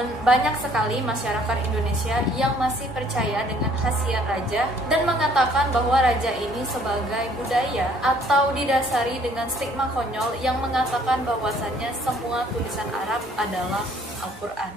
Namun, banyak sekali masyarakat Indonesia yang masih percaya dengan khasiat raja dan mengatakan bahwa raja ini sebagai budaya atau didasari dengan stigma konyol yang mengatakan bahwasannya semua tulisan Arab adalah Al-Quran.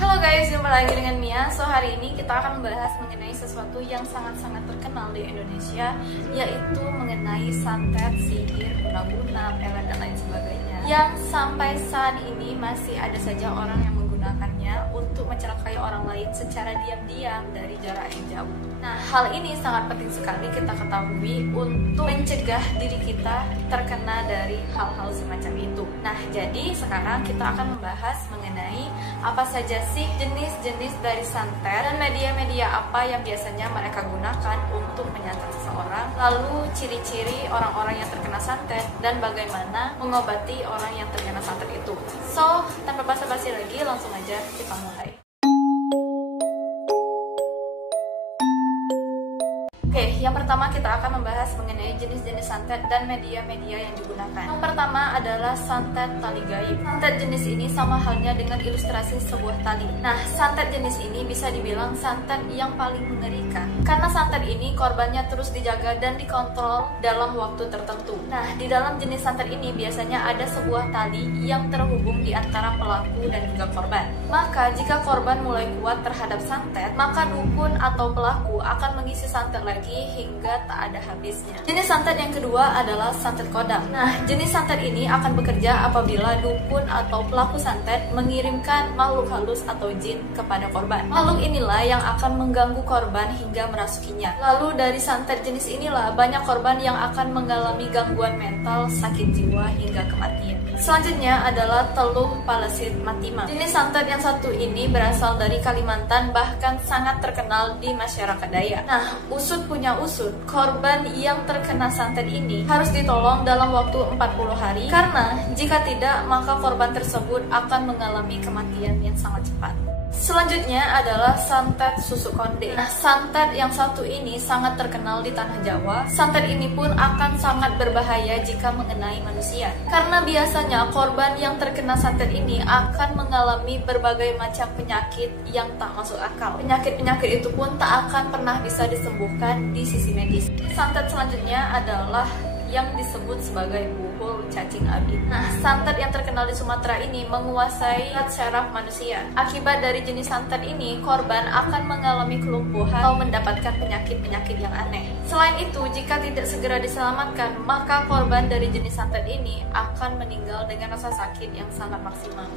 Halo guys, jumpa lagi dengan Mia. So hari ini kita akan membahas mengenai sesuatu yang sangat-sangat terkenal di Indonesia, yaitu mengenai santet, sihir, guna-guna, pelet, dan lain sebagainya, yang sampai saat ini masih ada saja orang yang menggunakannya untuk mencelakai orang lain secara diam-diam dari jarak yang jauh. Nah, hal ini sangat penting sekali kita ketahui untuk mencegah diri kita terkena dari hal-hal semacam itu. Nah, jadi sekarang kita akan membahas mengenai apa saja sih jenis-jenis dari santet dan media-media apa yang biasanya mereka gunakan untuk menyantet seseorang, lalu ciri-ciri orang-orang yang terkena santet dan bagaimana mengobati orang yang terkena santet itu. So, tanpa basa-basi lagi, langsung aja kita mulai. Oke, yang pertama kita akan membahas mengenai jenis-jenis santet dan media-media yang digunakan. Yang pertama adalah santet tali gaib. Santet jenis ini sama halnya dengan ilustrasi sebuah tali. Nah, santet jenis ini bisa dibilang santet yang paling mengerikan, karena santet ini korbannya terus dijaga dan dikontrol dalam waktu tertentu. Nah, di dalam jenis santet ini biasanya ada sebuah tali yang terhubung di antara pelaku dan juga korban. Maka, jika korban mulai kuat terhadap santet, maka dukun atau pelaku akan mengisi santet lagi hingga tak ada habisnya. Jenis santet yang kedua adalah santet kodam. Nah, jenis santet ini akan bekerja apabila dukun atau pelaku santet mengirimkan makhluk halus atau jin kepada korban. Makhluk inilah yang akan mengganggu korban hingga merasukinya. Lalu dari santet jenis inilah banyak korban yang akan mengalami gangguan mental, sakit jiwa hingga kematian. Selanjutnya adalah teluh palesit matima. Jenis santet yang satu ini berasal dari Kalimantan, bahkan sangat terkenal di masyarakat Dayak. Nah, usut punya usut, korban yang terkena santet ini harus ditolong dalam waktu 40 hari, karena jika tidak maka korban tersebut akan mengalami kematian yang sangat cepat. Selanjutnya adalah santet susuk konde. Nah, santet yang satu ini sangat terkenal di tanah Jawa. Santet ini pun akan sangat berbahaya jika mengenai manusia, karena biasanya korban yang terkena santet ini akan mengalami berbagai macam penyakit yang tak masuk akal. Penyakit-penyakit itu pun tak akan pernah bisa disembuhkan di sisi medis. Santet selanjutnya adalah yang disebut sebagai buhul cacing abit. Nah, santet yang terkenal di Sumatera ini menguasai syaraf manusia. Akibat dari jenis santet ini, korban akan mengalami kelumpuhan atau mendapatkan penyakit-penyakit yang aneh. Selain itu, jika tidak segera diselamatkan, maka korban dari jenis santet ini akan meninggal dengan rasa sakit yang sangat maksimal.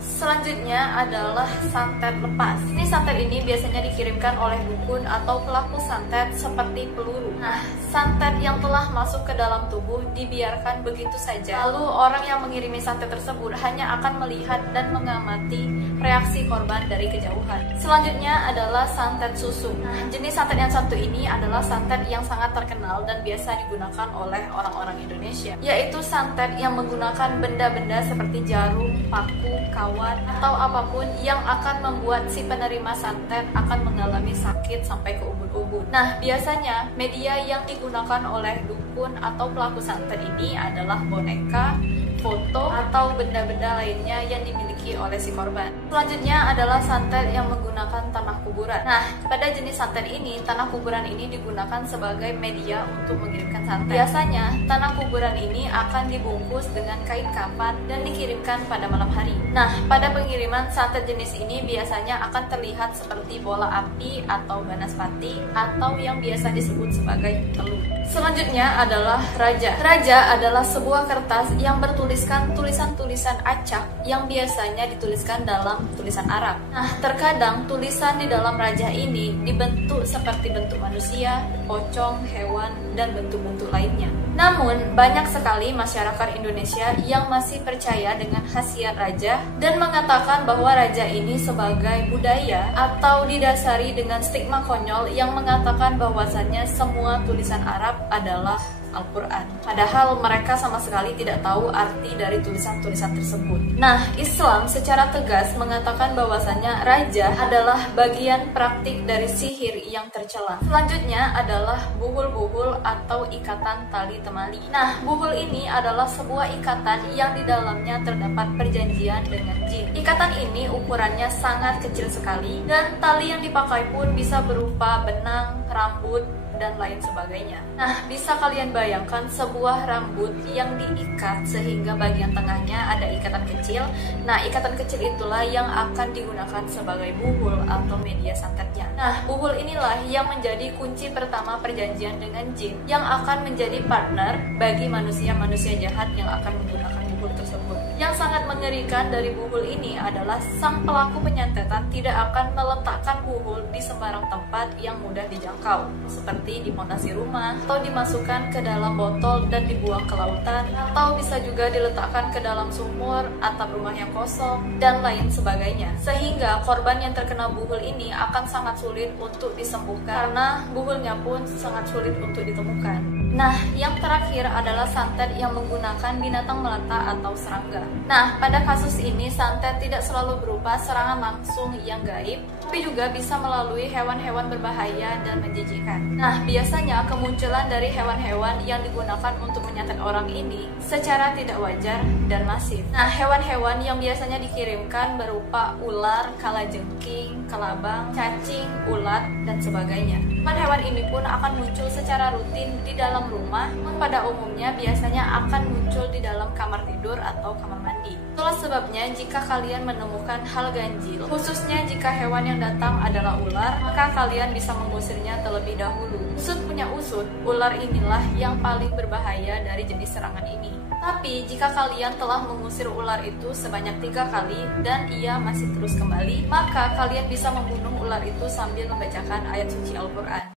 Selanjutnya adalah santet lepas. Ini santet ini biasanya dikirimkan oleh dukun atau pelaku santet seperti peluru. Nah, santet yang telah masuk ke dalam tubuh dibiarkan begitu saja. Lalu orang yang mengirimi santet tersebut hanya akan melihat dan mengamati reaksi korban dari kejauhan. Selanjutnya adalah santet susu. Nah, jenis santet yang satu ini adalah santet yang sangat terkenal dan biasa digunakan oleh orang-orang Indonesia, yaitu santet yang menggunakan benda-benda seperti jarum, paku, kawat, atau apapun yang akan membuat si penerima santet akan mengalami sakit sampai ke ubun-ubun. Nah, biasanya media yang digunakan oleh dukun atau pelaku santet ini adalah boneka, foto, atau benda-benda lainnya yang dimiliki oleh si korban. Selanjutnya adalah santet yang menggunakan tanah kuburan. Nah, pada jenis santet ini, tanah kuburan ini digunakan sebagai media untuk mengirimkan santet. Biasanya, tanah kuburan ini akan dibungkus dengan kain kafan dan dikirimkan pada malam hari. Nah, pada pengiriman santet jenis ini biasanya akan terlihat seperti bola api atau banaspati atau yang biasa disebut sebagai teluh. Selanjutnya adalah raja. Raja adalah sebuah kertas yang bertuliskan tulisan-tulisan acak yang biasanya dituliskan dalam tulisan Arab. Nah, terkadang tulisan di dalam raja ini dibentuk seperti bentuk manusia, pocong, hewan, dan bentuk-bentuk lainnya. Namun, banyak sekali masyarakat Indonesia yang masih percaya dengan khasiat raja dan mengatakan bahwa raja ini sebagai budaya atau didasari dengan stigma konyol yang mengatakan bahwasannya semua tulisan Arab adalah Al-Quran. Padahal mereka sama sekali tidak tahu arti dari tulisan-tulisan tersebut. Nah, Islam secara tegas mengatakan bahwasannya raja adalah bagian praktik dari sihir yang tercela. Selanjutnya adalah buhul-buhul atau ikatan tali temali. Nah, buhul ini adalah sebuah ikatan yang di dalamnya terdapat perjanjian dengan jin. Ikatan ini ukurannya sangat kecil sekali dan tali yang dipakai pun bisa berupa benang, rambut, dan lain sebagainya. Nah, bisa kalian bayangkan sebuah rambut yang diikat sehingga bagian tengahnya ada ikatan kecil. Nah, ikatan kecil itulah yang akan digunakan sebagai buhul atau media santetnya. Nah, buhul inilah yang menjadi kunci pertama perjanjian dengan jin yang akan menjadi partner bagi manusia-manusia jahat yang akan menggunakan buhul tersebut. Yang sangat mengerikan dari buhul ini adalah sang pelaku penyantetan tidak akan meletakkan buhul di sembarang tempat yang mudah dijangkau, seperti di pondasi rumah, atau dimasukkan ke dalam botol dan dibuang ke lautan, atau bisa juga diletakkan ke dalam sumur, atap rumah yang kosong, dan lain sebagainya. Sehingga korban yang terkena buhul ini akan sangat sulit untuk disembuhkan, karena buhulnya pun sangat sulit untuk ditemukan. Nah, yang terakhir adalah santet yang menggunakan binatang melata atau serangga. Nah, pada kasus ini santet tidak selalu berupa serangan langsung yang gaib, tapi juga bisa melalui hewan-hewan berbahaya dan menjijikkan. Nah, biasanya kemunculan dari hewan-hewan yang digunakan untuk menyantet orang ini secara tidak wajar dan masif. Nah, hewan-hewan yang biasanya dikirimkan berupa ular, kalajengking, kelabang, cacing, ulat, dan sebagainya. Hewan-hewan ini pun akan muncul secara rutin di dalam rumah, pada umumnya biasanya akan muncul di dalam kamar tidur atau kamar mandi. Itulah sebabnya jika kalian menemukan hal ganjil, khususnya jika hewan yang datang adalah ular, maka kalian bisa mengusirnya terlebih dahulu. Usut punya usut, ular inilah yang paling berbahaya dari jenis serangan ini. Tapi jika kalian telah mengusir ular itu sebanyak 3 kali dan ia masih terus kembali, maka kalian bisa membunuh ular itu sambil membacakan ayat suci Al-Quran.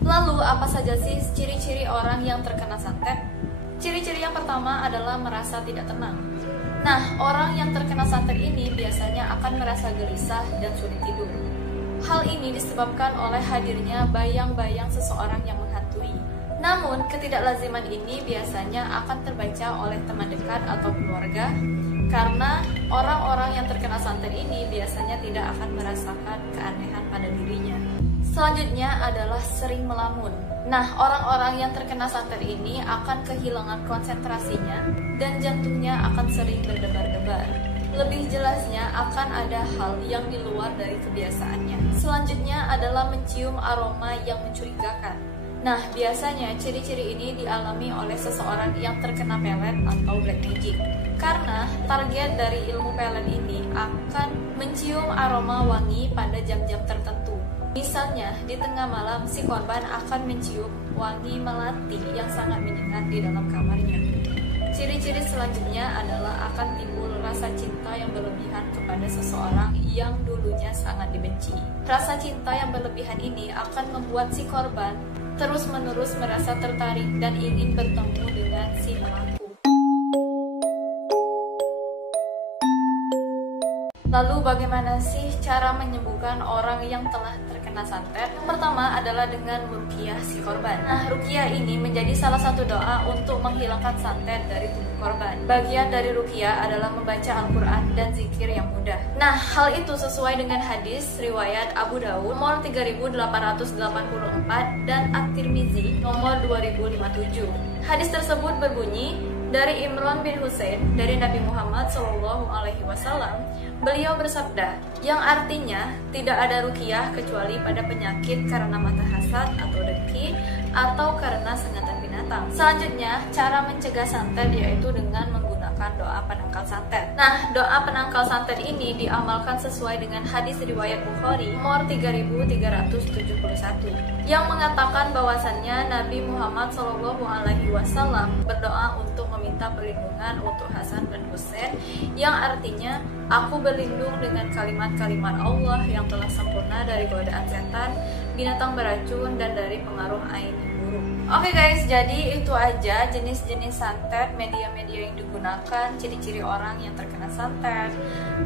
Lalu apa saja sih ciri-ciri orang yang terkena santet? Ciri-ciri yang pertama adalah merasa tidak tenang. Nah, orang yang terkena santet ini biasanya akan merasa gelisah dan sulit tidur. Hal ini disebabkan oleh hadirnya bayang-bayang seseorang yang menghantui. Namun, ketidaklaziman ini biasanya akan terbaca oleh teman dekat atau keluarga, karena orang-orang yang terkena santet ini biasanya tidak akan merasakan keanehan pada dirinya. Selanjutnya adalah sering melamun. Nah, orang-orang yang terkena santet ini akan kehilangan konsentrasinya dan jantungnya akan sering berdebar-debar. Lebih jelasnya akan ada hal yang di luar dari kebiasaannya. Selanjutnya adalah mencium aroma yang mencurigakan. Nah, biasanya ciri-ciri ini dialami oleh seseorang yang terkena pelet atau black magic. Karena target dari ilmu pelet ini akan mencium aroma wangi pada jam-jam tertentu. Misalnya, di tengah malam si korban akan mencium wangi melati yang sangat menyengat di dalam kamarnya. Ciri-ciri selanjutnya adalah akan timbul rasa cinta yang berlebihan kepada seseorang yang dulunya sangat dibenci. Rasa cinta yang berlebihan ini akan membuat si korban terus-menerus merasa tertarik dan ingin bertemu dengan si pelaku. Lalu bagaimana sih cara menyembuhkan orang yang telah terkena santet? Yang pertama adalah dengan meruqyah si korban. Nah, ruqyah ini menjadi salah satu doa untuk menghilangkan santet dari tubuh korban. Bagian dari ruqyah adalah membaca Al-Quran dan zikir yang mudah. Nah, hal itu sesuai dengan hadis riwayat Abu Dawud nomor 3884 dan At-Tirmizi nomor 2057. Hadis tersebut berbunyi, dari Imran bin Husain dari Nabi Muhammad SAW, beliau bersabda, yang artinya tidak ada ruqyah kecuali pada penyakit karena mata hasad atau dengki atau karena sengatan binatang. Selanjutnya, cara mencegah santet yaitu dengan menggunakan doa penangkal santet. Nah, doa penangkal santet ini diamalkan sesuai dengan hadis riwayat Bukhari nomor 3371 yang mengatakan bahwasannya Nabi Muhammad SAW berdoa untuk meminta perlindungan untuk Hasan dan Husain, yang artinya aku berlindung dengan kalimat-kalimat Allah yang telah sempurna dari godaan setan, binatang beracun, dan dari pengaruh ain yang buruk. Oke guys, jadi itu aja jenis-jenis santet, media-media yang digunakan, ciri-ciri orang yang terkena santet,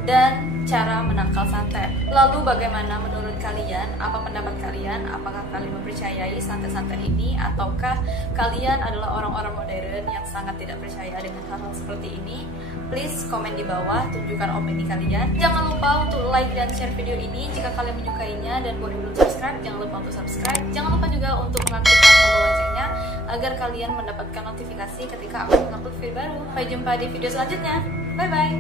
dan cara menangkal santet. Lalu bagaimana menurut kalian? Apa pendapat kalian? Apakah kalian mempercayai santet-santet ini? Ataukah kalian adalah orang-orang modern yang sangat tidak percaya dengan hal-hal seperti ini? Please komen di bawah, tunjukkan opini kalian. Jangan lupa untuk like dan share video ini jika kalian menyukainya, dan buat yang belum subscribe, jangan lupa untuk subscribe. Jangan lupa juga untuk mengaktifkan tombol loncengnya agar kalian mendapatkan notifikasi ketika aku mengupload video baru. Sampai jumpa di video selanjutnya. Bye bye.